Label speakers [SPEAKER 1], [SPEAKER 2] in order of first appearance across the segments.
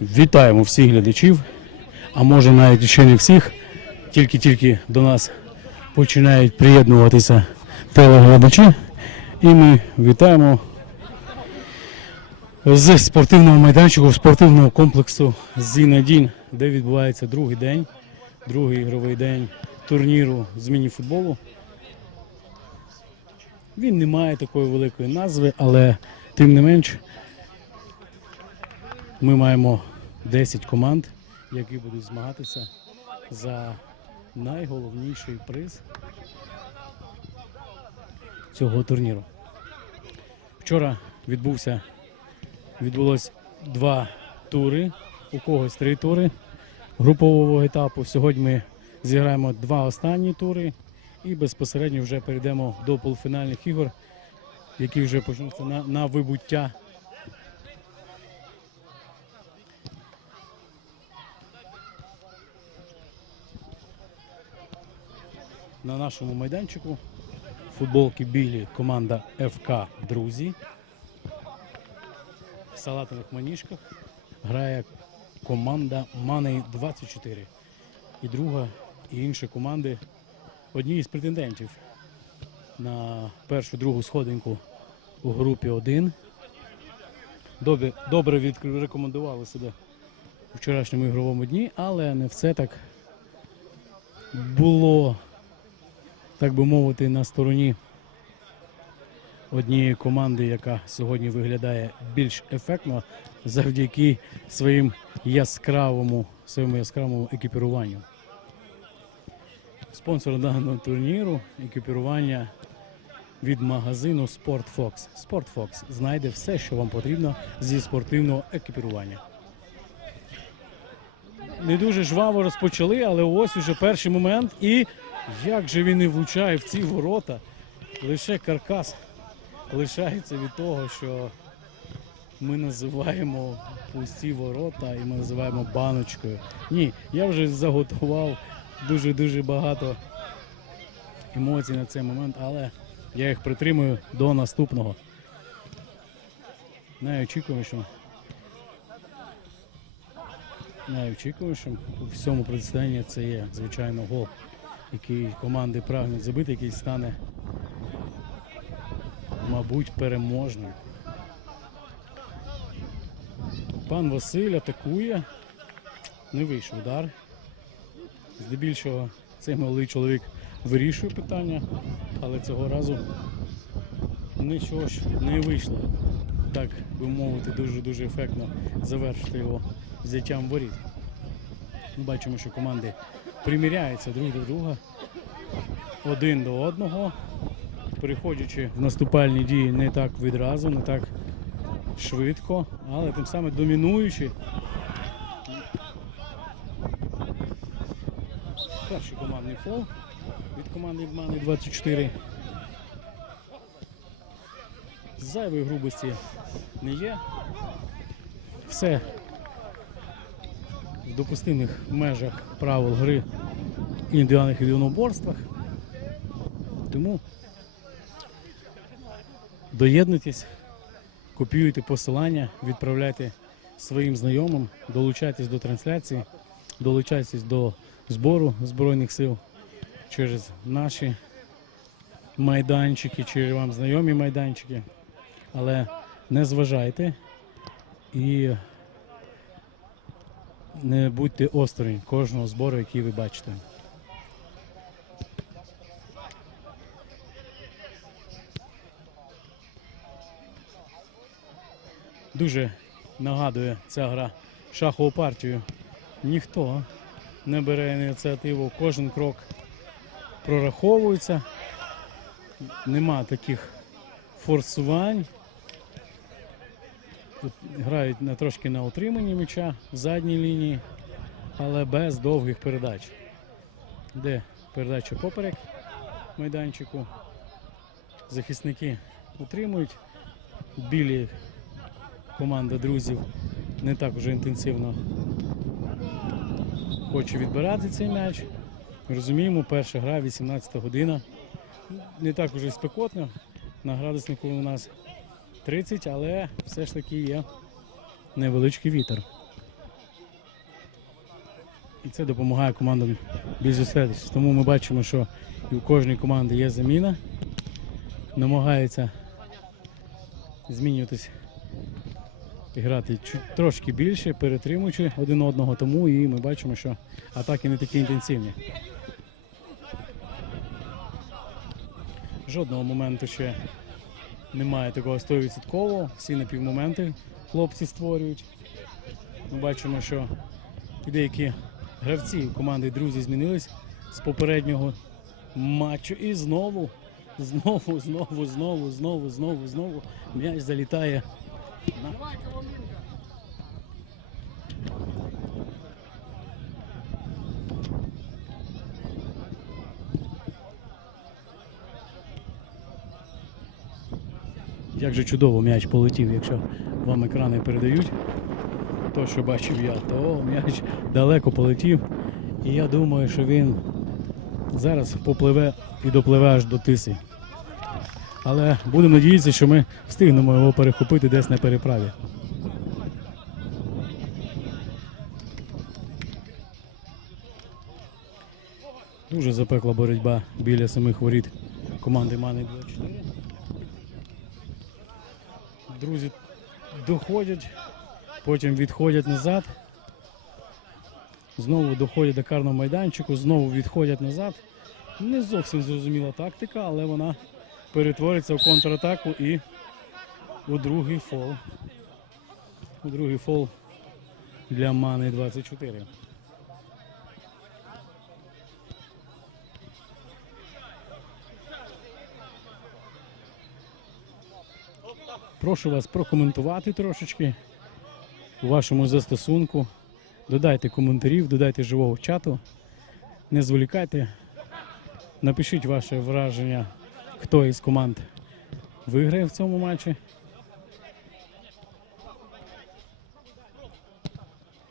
[SPEAKER 1] Вітаємо всіх глядачів, а може навіть ще не всіх, тільки-тільки до нас починають приєднуватися телеглядачі. І ми вітаємо з спортивного майданчику, спортивного комплексу Зінадін, де відбувається другий день, другий ігровий день турніру з міні-футболу. Він не має такої великої назви, але тим не менш ми маємо 10 команд, які будуть змагатися за найголовніший приз цього турніру. Вчора відбувся відбулось два тури, у когось три тури групового етапу. Сьогодні ми зіграємо два останні тури і безпосередньо вже перейдемо до полуфінальних ігор, які вже почнуться на, на вибуття на нашому майданчику. Футболки білі команда ФК Друзі. В салатових маніжках грає команда Мани 24. І друга, і інші команди одні із претендентів на першу другу сходинку у групі 1. Добре, добре відрекомендували себе у вчорашньому ігровому дні, але не все так було так би мовити, на стороні однієї команди, яка сьогодні виглядає більш ефектно завдяки своїм яскравому, своєму яскравому екіпіруванню. Спонсор даного турніру екіпірування від магазину SportFox. SportFox знайде все, що вам потрібно зі спортивного екіпірування. Не дуже жваво розпочали, але ось уже перший момент. І як же він не влучає в ці ворота. Лише каркас лишається від того, що ми називаємо пусті ворота і ми називаємо баночкою. Ні, я вже заготував дуже-дуже багато емоцій на цей момент, але я їх притримую до наступного. Найочікуванішим. Найочікуванішим у всьому представленні це є, звичайно, гол який команди прагнуть забити, який стане, мабуть, переможним. Пан Василь атакує. Не вийшов удар. Здебільшого цей молодий чоловік вирішує питання, але цього разу нічого ж не вийшло. Так би мовити, дуже-дуже ефектно завершити його взяттям воріт. Ми бачимо, що команди приміряються друг до друга, один до одного, переходячи в наступальні дії не так відразу, не так швидко, але тим самим домінуючи. Перший командний фол від команди Мани 24. Зайвої грубості не є. Все в допустимих межах правил гри і індивідуальних єдиноборствах. Тому доєднуйтесь, копіюйте посилання, відправляйте своїм знайомим, долучайтесь до трансляції, долучайтесь до збору Збройних сил через наші майданчики, чи вам знайомі майданчики. Але не зважайте і не будьте осторонь кожного збору, який ви бачите. Дуже нагадує ця гра шахову партію. Ніхто не бере ініціативу, кожен крок прораховується. Нема таких форсувань. Тут грають на трошки на отриманні м'яча в задній лінії, але без довгих передач. Де передача поперек майданчику. Захисники утримують. Білі команда друзів не так вже інтенсивно хоче відбирати цей м'яч. Розуміємо, перша гра, 18 година. Не так уже спекотно. На градуснику у нас 30, але все ж таки є невеличкий вітер. І це допомагає командам більш зосередитися. Тому ми бачимо, що і у кожній команди є заміна. Намагаються змінюватись і грати трошки більше, перетримуючи один одного. Тому і ми бачимо, що атаки не такі інтенсивні. Жодного моменту ще немає такого 100%. Всі напівмоменти хлопці створюють. Ми бачимо, що деякі гравці команди друзі змінились з попереднього матчу. І знову, знову, знову, знову, знову, знову, знову м'яч залітає. на Як же чудово м'яч полетів, якщо вам екрани передають. То, що бачив я, то м'яч далеко полетів. І я думаю, що він зараз попливе і допливе аж до тиси. Але будемо надіятися, що ми встигнемо його перехопити десь на переправі. Дуже запекла боротьба біля самих воріт команди Мани 24. Друзі доходять, потім відходять назад. Знову доходять до карного майданчику, знову відходять назад. Не зовсім зрозуміла тактика, але вона перетвориться в контратаку і у другий фол. У другий фол для Мани 24. Прошу вас прокоментувати трошечки у вашому застосунку. Додайте коментарів, додайте живого чату. Не зволікайте. Напишіть ваше враження, хто із команд виграє в цьому матчі.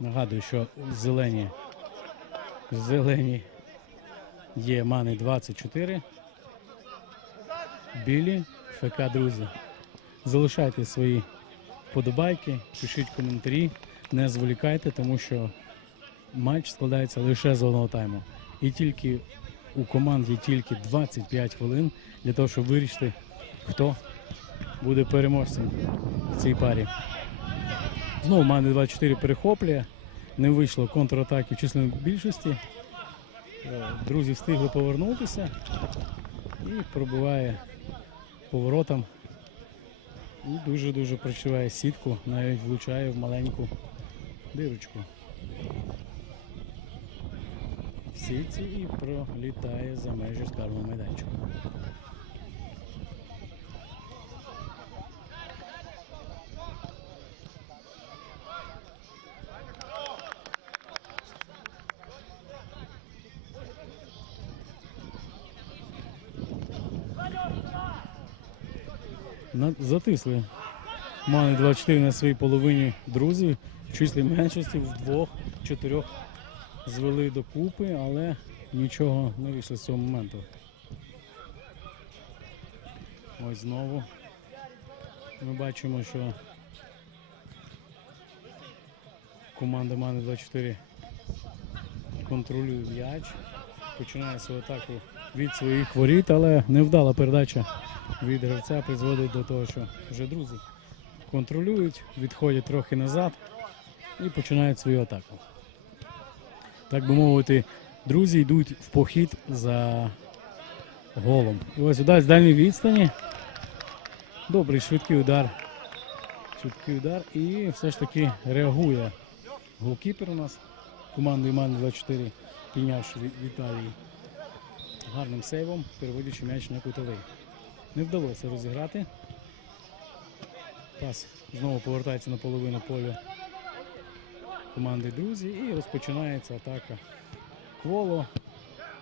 [SPEAKER 1] Нагадую, що зелені, зелені є мани 24. Білі ФК друзі. Залишайте свої подобайки, пишіть коментарі, не зволікайте, тому що матч складається лише з одного тайму. І тільки у команд є тільки 25 хвилин для того, щоб вирішити, хто буде переможцем в цій парі. Знову Мани 24 перехоплює. Не вийшло контратаки в численній більшості. Е, Друзі встигли повернутися і пробиває поворотом. І дуже-дуже прочуває сітку, навіть влучає в маленьку дирочку. В сітці і пролітає за межі скарбного майданчика. Затисли. Мани 24 на своїй половині друзі. В числі меншості вдвох, чотирьох звели докупи, але нічого не вийшло з цього моменту. Ось знову ми бачимо, що команда Мани 24 контролює м'яч, починає свою атаку від своїх воріт, але невдала передача від гравця призводить до того, що вже друзі контролюють, відходять трохи назад і починають свою атаку. Так би мовити, друзі йдуть в похід за голом. І ось удар з дальньої відстані. Добрий швидкий удар. Швидкий удар і все ж таки реагує голкіпер у нас команди Іман 24, піднявши Віталій гарним сейвом, переводячи м'яч на кутовий. Не вдалося розіграти. Пас знову повертається на половину поля команди друзі і розпочинається атака. Кволо,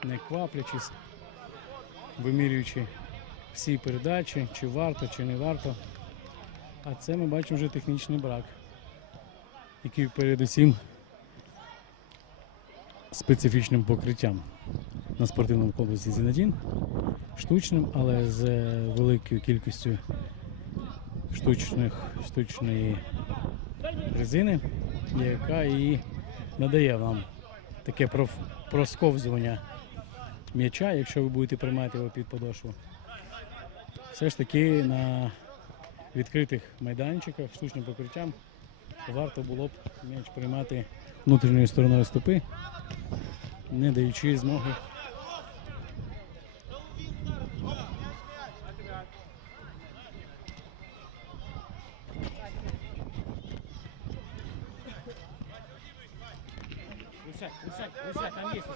[SPEAKER 1] не кваплячись, вимірюючи всі передачі, чи варто, чи не варто. А це ми бачимо вже технічний брак, який передусім специфічним покриттям на спортивному комплексі Зінадін. Штучним, але з е, великою кількістю штучних, штучної резини, яка і надає нам таке просковзування м'яча, якщо ви будете приймати його під подошву. Все ж таки на відкритих майданчиках штучним покриттям варто було б м'яч приймати внутрішньою стороною стопи, не даючи змоги. Присядь, там есть.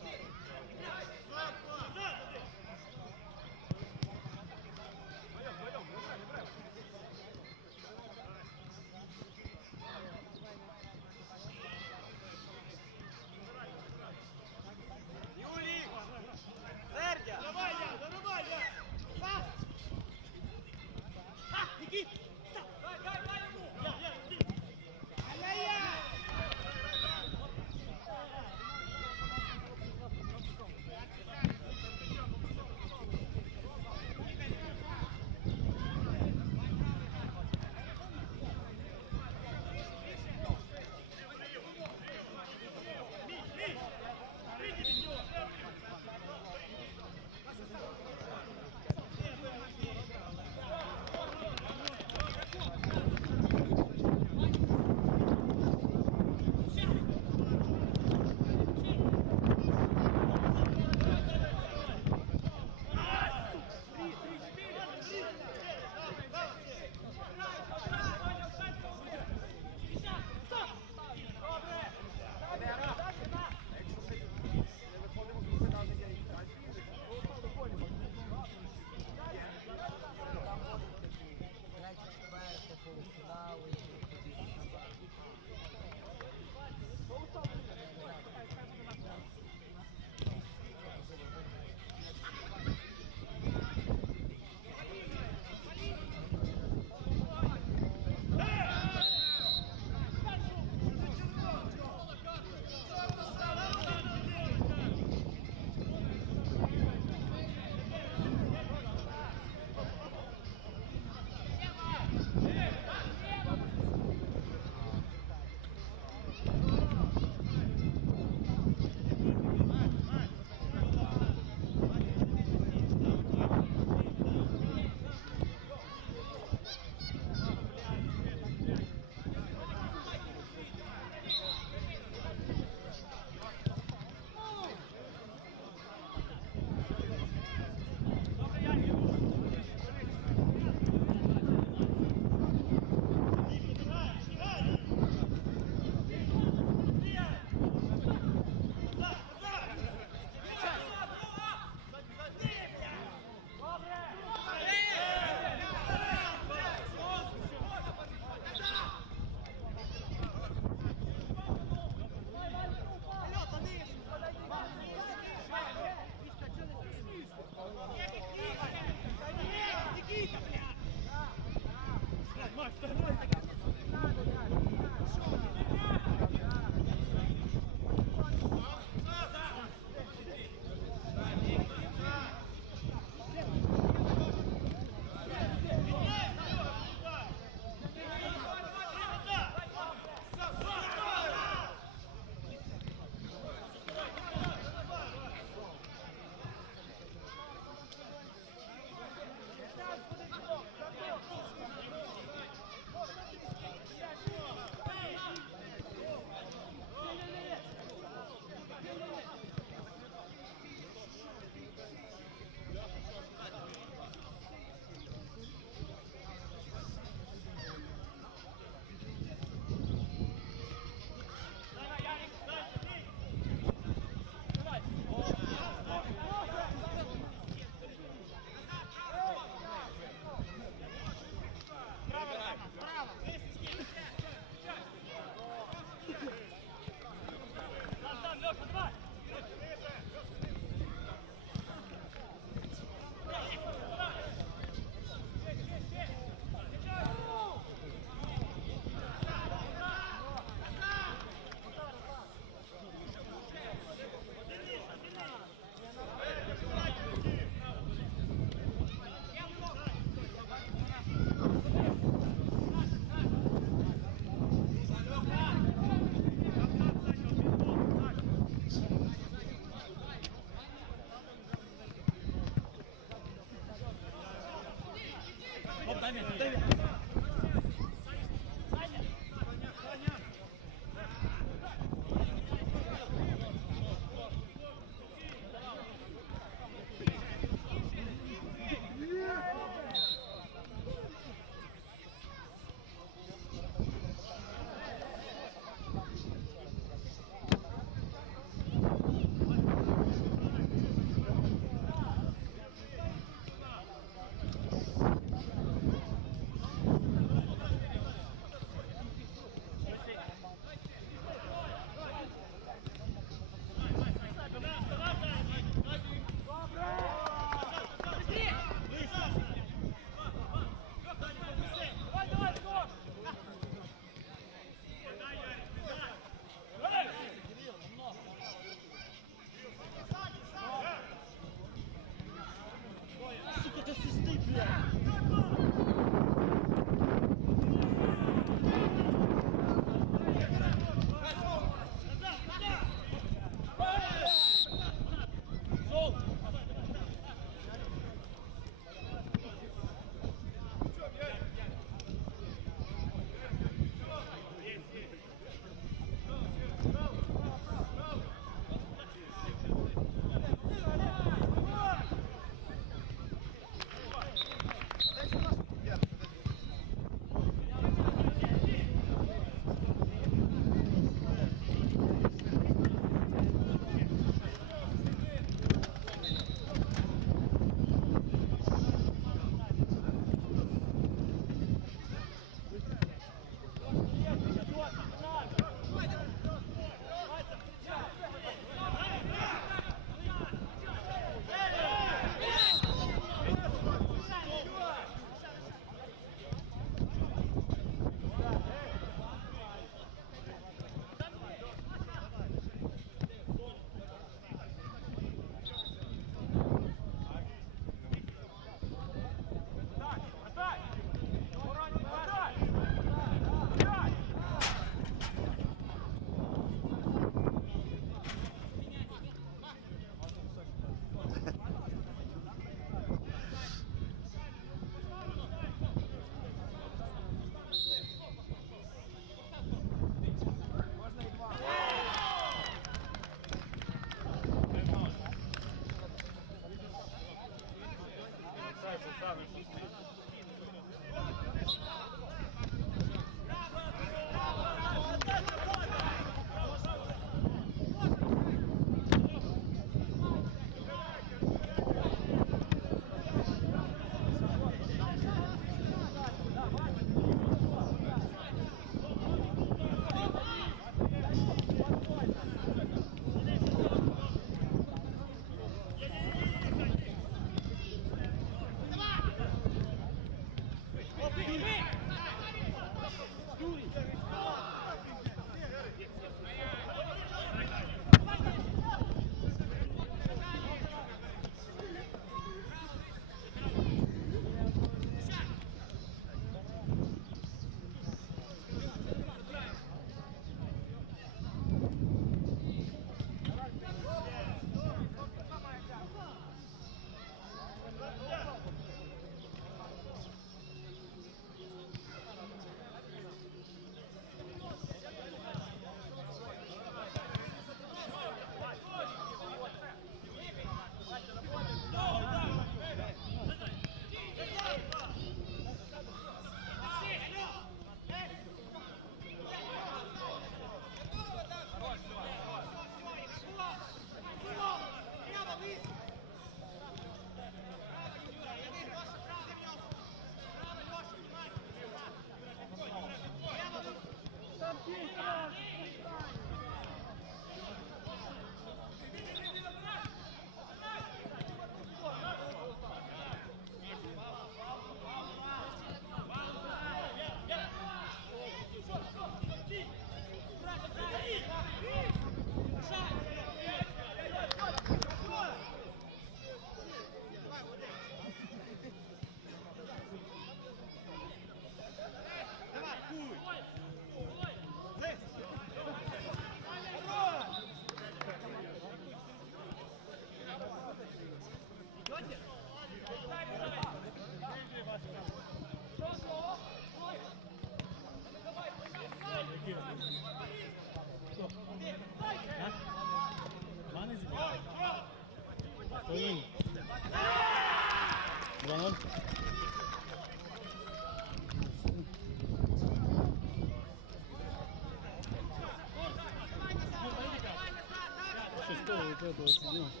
[SPEAKER 1] todo, Senhor.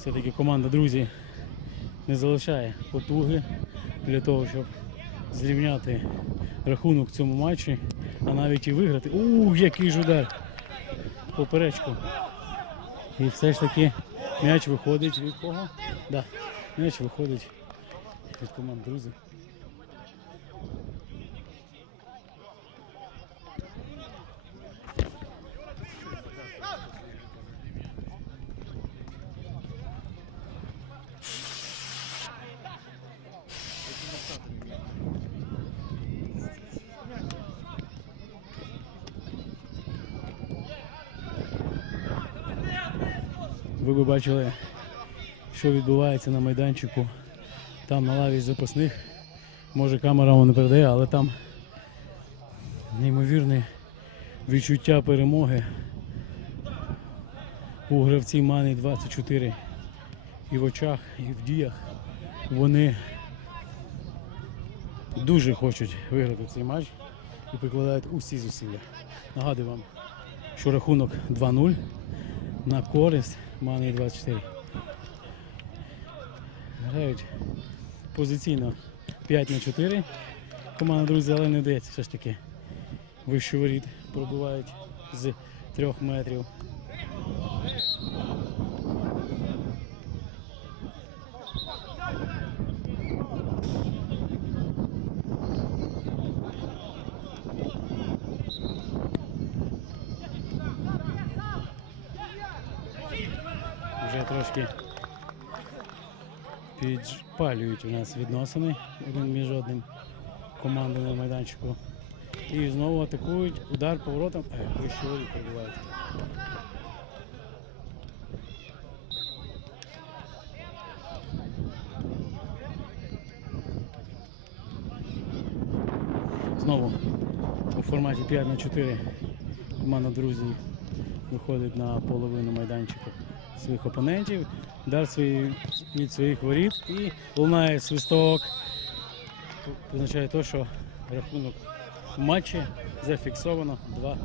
[SPEAKER 1] Все-таки команда, друзі, не залишає потуги для того, щоб зрівняти рахунок в цьому матчі, а навіть і виграти. Ууу, який ж удар! Поперечку. І все ж таки м'яч виходить від кого? Да, м'яч виходить від команд, друзі. Ви би бачили, що відбувається на майданчику. Там на лаві запасних. Може камера вам не передає, але там неймовірне відчуття перемоги у гравців Мани 24 і в очах, і в діях. Вони дуже хочуть виграти цей матч і прикладають усі зусилля. Нагадую вам, що рахунок 2-0 на користь Мани 24. Грають позиційно 5 на 4. Команда, друзі, але не вдається все ж таки. Вищий воріт пробивають з 3 метрів. Вже трошки підпалюють у нас відносини один між одним команди на майданчику. І знову атакують. Удар поворотом. Вище воріт пробивають. Знову у форматі 5 на 4 команда друзів виходить на половину майданчика своїх опонентів, дар свої, від своїх воріт і лунає свисток. Означає те, що рахунок матчі зафіксовано 2 0